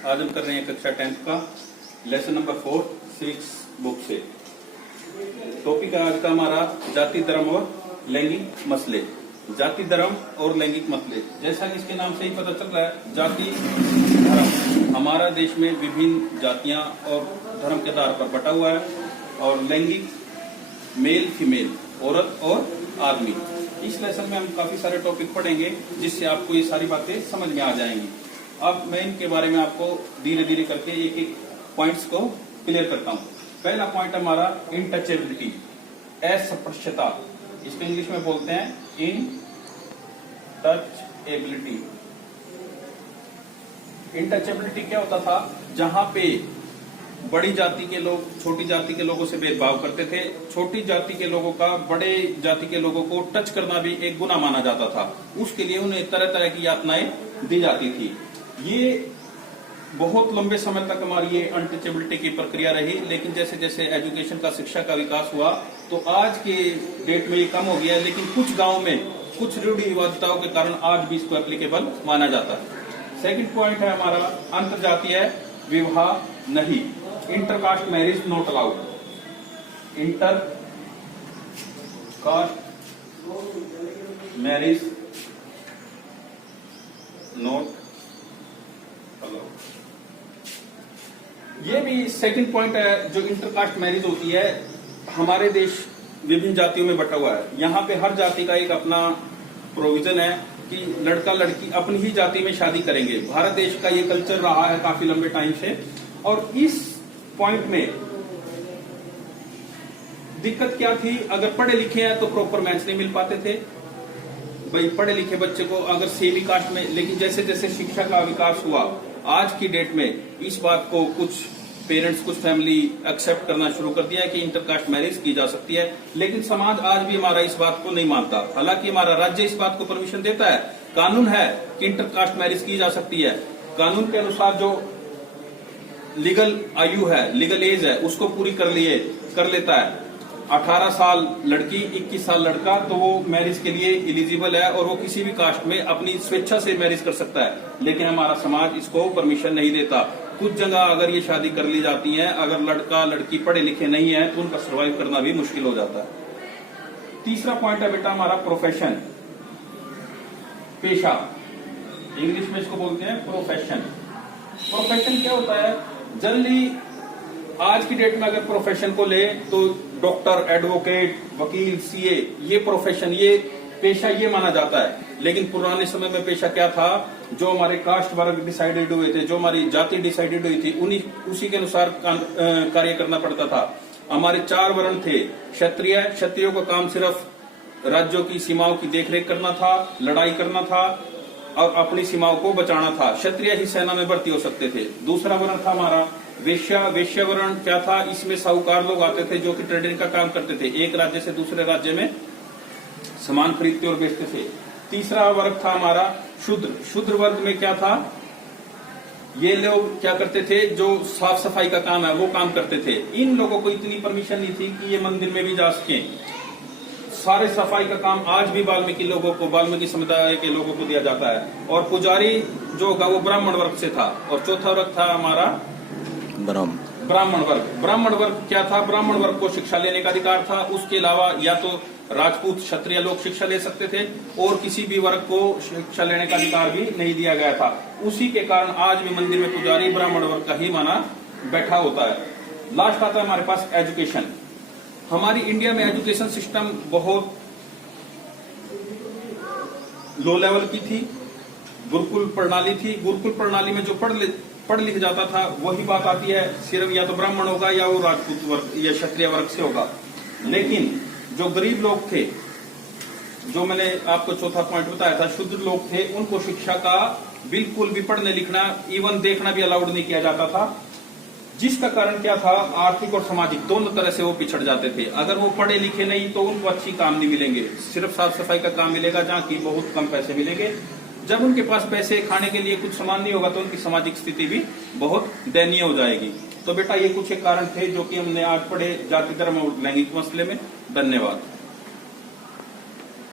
आज हम कर रहे हैं कक्षा 10th का लेसन नंबर 4 सिविक्स बुक से। टॉपिक है आज का हमारा जाति धर्म और लैंगिक मसले। जाति धर्म और लैंगिक मसले, जैसा कि इसके नाम से ही पता चल रहा है, जाति धर्म। हमारा देश में विभिन्न जातियां और धर्म के आधार पर बटा हुआ है, और लैंगिक मेल फीमेल, औरत और आदमी। इस लेसन में हम काफी सारे टॉपिक पढ़ेंगे जिससे आपको ये सारी बातें समझ में आ जाएंगी। अब मैं इनके बारे में आपको धीरे धीरे करके एक एक पॉइंट्स को क्लियर करता हूँ। पहला पॉइंट हमारा इनटचेबिलिटी, अस्पृश्यता। इसको इंग्लिश में बोलते हैं इनटचेबिलिटी। इनटचेबिलिटी क्या होता था? जहां पे बड़ी जाति के लोग छोटी जाति के लोगों से भेदभाव करते थे, छोटी जाति के लोगों का बड़े जाति के लोगों को टच करना भी एक गुनाह माना जाता था। उसके लिए उन्हें तरह तरह की यातनाएं दी जाती थी। ये बहुत लंबे समय तक हमारी ये अनटचेबिलिटी की प्रक्रिया रही, लेकिन जैसे जैसे एजुकेशन का, शिक्षा का विकास हुआ तो आज के डेट में ये कम हो गया है। लेकिन कुछ गांव में कुछ रूढ़िवादिताओं के कारण आज भी इसको एप्लीकेबल माना जाता है। सेकंड पॉइंट है हमारा अंतरजातीय विवाह नहीं, intercaste marriage not allowed. Intercaste marriage not allowed. ये भी सेकंड पॉइंट है। जो इंटरकास्ट मैरिज होती है, हमारे देश विभिन्न जातियों में बटा हुआ है। यहाँ पे हर जाति का एक अपना प्रोविजन है कि लड़का लड़की अपनी ही जाति में शादी करेंगे। भारत देश का ये कल्चर रहा है काफी लंबे टाइम से। और इस पॉइंट में दिक्कत क्या थी? अगर पढ़े लिखे हैं तो प्रॉपर मैच नहीं मिल पाते थे। भाई पढ़े लिखे बच्चे को अगर सेमी कास्ट में, लेकिन जैसे जैसे शिक्षा का विकास हुआ आज की डेट में इस बात को कुछ पेरेंट्स, कुछ फैमिली एक्सेप्ट करना शुरू कर दिया है कि इंटरकास्ट मैरिज की जा सकती है। लेकिन समाज आज भी हमारा इस बात को नहीं मानता। हालांकि हमारा राज्य इस बात को परमिशन देता है, कानून है कि इंटरकास्ट मैरिज की जा सकती है। कानून के अनुसार जो लीगल आयु है, लीगल एज है, उसको पूरी कर लेता है। 18 साल लड़की, 21 साल लड़का, तो वो मैरिज के लिए एलिजिबल है और वो किसी भी कास्ट में अपनी स्वेच्छा से मैरिज कर सकता है। लेकिन हमारा समाज इसको परमिशन नहीं देता। कुछ जगह अगर ये शादी कर ली जाती है, अगर लड़का लड़की पढ़े लिखे नहीं है तो उनका सर्वाइव करना भी मुश्किल हो जाता है। तीसरा पॉइंट है बेटा हमारा प्रोफेशन, पेशा। इंग्लिश में इसको बोलते हैं प्रोफेशन। प्रोफेशन क्या होता है? जनरली आज की डेट में अगर प्रोफेशन को ले तो डॉक्टर, एडवोकेट, वकील, सीए, ये प्रोफेशन, ये पेशा ये माना जाता है। लेकिन पुराने समय में पेशा क्या था? जो हमारे कास्ट वर्ग डिसाइडेड हुए थे, जो हमारी जाति डिसाइडेड हुई थी, उसी के अनुसार कार्य करना पड़ता था। हमारे 4 वर्ण थे। क्षत्रिय, क्षत्रियों का काम सिर्फ राज्यों की सीमाओं की देखरेख करना था, लड़ाई करना था और अपनी सीमाओं को बचाना था। क्षत्रिय ही सेना में भर्ती हो सकते थे। दूसरा वर्ण था हमारा वेश्या। वेश्या वर्ण क्या था? इसमें साहूकार लोग आते थे जो कि ट्रेडिंग का काम करते थे, एक राज्य से दूसरे राज्य में सामान खरीदते और बेचते थे। तीसरा वर्ग था हमारा शूद्र। शूद्र वर्ग में क्या था? ये लोग क्या करते थे? जो साफ सफाई का काम है वो काम करते थे। इन लोगों को इतनी परमिशन नहीं थी कि ये मंदिर में भी जा सके। सारे सफाई का काम आज भी वाल्मीकि लोगों को, वाल्मीकि समुदाय के लोगों को दिया जाता है। और पुजारी जो होगा वो ब्राह्मण वर्ग से था। और चौथा वर्ग था हमारा ब्राह्मण वर्ग। ब्राह्मण वर्ग क्या था? ब्राह्मण वर्ग को शिक्षा लेने का अधिकार था। उसके अलावा या तो राजपूत, क्षत्रिय लोग शिक्षा ले सकते थे और किसी भी वर्ग को शिक्षा लेने का अधिकार भी नहीं दिया गया था। उसी के कारण आज भी मंदिर में पुजारी ब्राह्मण वर्ग का ही माना बैठा होता है। लास्ट आता है हमारे पास एजुकेशन। हमारी इंडिया में एजुकेशन सिस्टम बहुत लो लेवल की थी। गुरुकुल प्रणाली थी। गुरुकुल प्रणाली में जो पढ़ लिख जाता था वही बात आती है, सिर्फ या तो ब्राह्मण होगा या वो राजपूत वर्ग या क्षत्रिय वर्ग से होगा। लेकिन जो गरीब लोग थे, जो मैंने आपको चौथा पॉइंट बताया था, शुद्र लोग थे, उनको शिक्षा का बिल्कुल भी पढ़ने लिखना, इवन देखना भी अलाउड नहीं किया जाता था। जिसका कारण क्या था? आर्थिक और सामाजिक दोनों तरह से वो पिछड़ जाते थे। अगर वो पढ़े लिखे नहीं तो उनको अच्छी काम नहीं मिलेंगे, सिर्फ साफ सफाई का काम मिलेगा जहाँ की बहुत कम पैसे मिलेंगे। जब उनके पास पैसे खाने के लिए कुछ सामान नहीं होगा तो उनकी सामाजिक स्थिति भी बहुत दयनीय हो जाएगी। तो बेटा ये कुछ एक कारण थे जो कि हमने आज पढ़े जाति धर्म और लैंगिक मसले में। धन्यवाद।